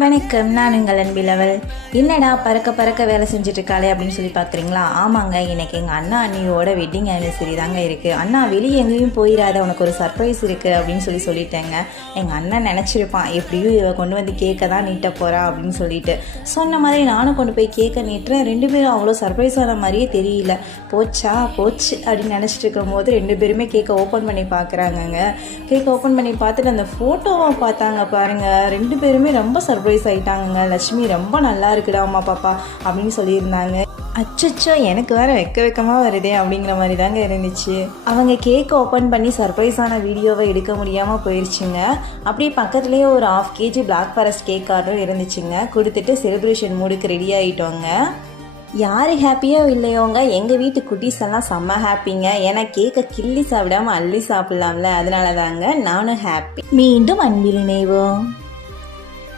வணக்கம், நான் உங்கள் அன்பிலவள். என்னடா பறக்க பறக்க வேலை செஞ்சுட்ருக்காளே அப்படின்னு சொல்லி பார்க்குறீங்களா? ஆமாங்க, இன்னைக்கு எங்கள் அண்ணா அண்ணியோட வெட்டிங் ஆனிவர்சரி தாங்க இருக்குது. அண்ணா வெளியே எங்கேயும் போயிடாத, உனக்கு ஒரு சர்ப்ரைஸ் இருக்குது அப்படின்னு சொல்லிட்டேங்க. எங்கள் அண்ணன் நினச்சிருப்பான், எப்படியும் இவ கொண்டு வந்து கேக்கை தான் நீட்ட போகிறா அப்படின்னு சொல்லிட்டு. சொன்ன மாதிரி நானும் கொண்டு போய் கேக்கை நீட்டுறேன். ரெண்டு பேரும் அவ்வளோ சர்ப்ரைஸ் ஆன மாதிரியே தெரியல. போச்சு அப்படின்னு நினச்சிட்டு இருக்கும் போது ரெண்டு பேருமே கேக்கை ஓப்பன் பண்ணி பார்க்குறாங்கங்க. கேக்கை ஓப்பன் பண்ணி பார்த்துட்டு அந்த ஃபோட்டோவை பார்த்தாங்க பாருங்கள். ரெண்டு பேருமே ரொம்ப சர்ப்ரைஸ் ஆயிட்டாங்க. லட்சுமி ரொம்ப நல்லா இருக்குடா அம்மா பாப்பா அப்படின்னு சொல்லியிருந்தாங்க. அச்சோ, எனக்கு வேற வெக்கமாக வருதே அப்படிங்கிற மாதிரி தாங்க இருந்துச்சு. அவங்க கேக் ஓப்பன் பண்ணி சர்ப்ரைஸான வீடியோவை எடுக்க முடியாமல் போயிடுச்சுங்க. அப்படியே பக்கத்துலேயே ஒரு 1/2 kg black forest cake order இருந்துச்சுங்க. கொடுத்துட்டு செலிப்ரேஷன் மூடுக்கு ரெடி ஆகிட்டோங்க. யார் ஹாப்பியோ இல்லையோங்க, எங்கள் வீட்டு குட்டீஸ் எல்லாம் செம்ம ஹாப்பிங்க. ஏன்னா கேக்கை கிள்ளி சாப்பிடாம அள்ளி சாப்பிடலாம்ல, அதனால தாங்க நானும் ஹாப்பி. மீண்டும் அன்பில் இணைவோம்.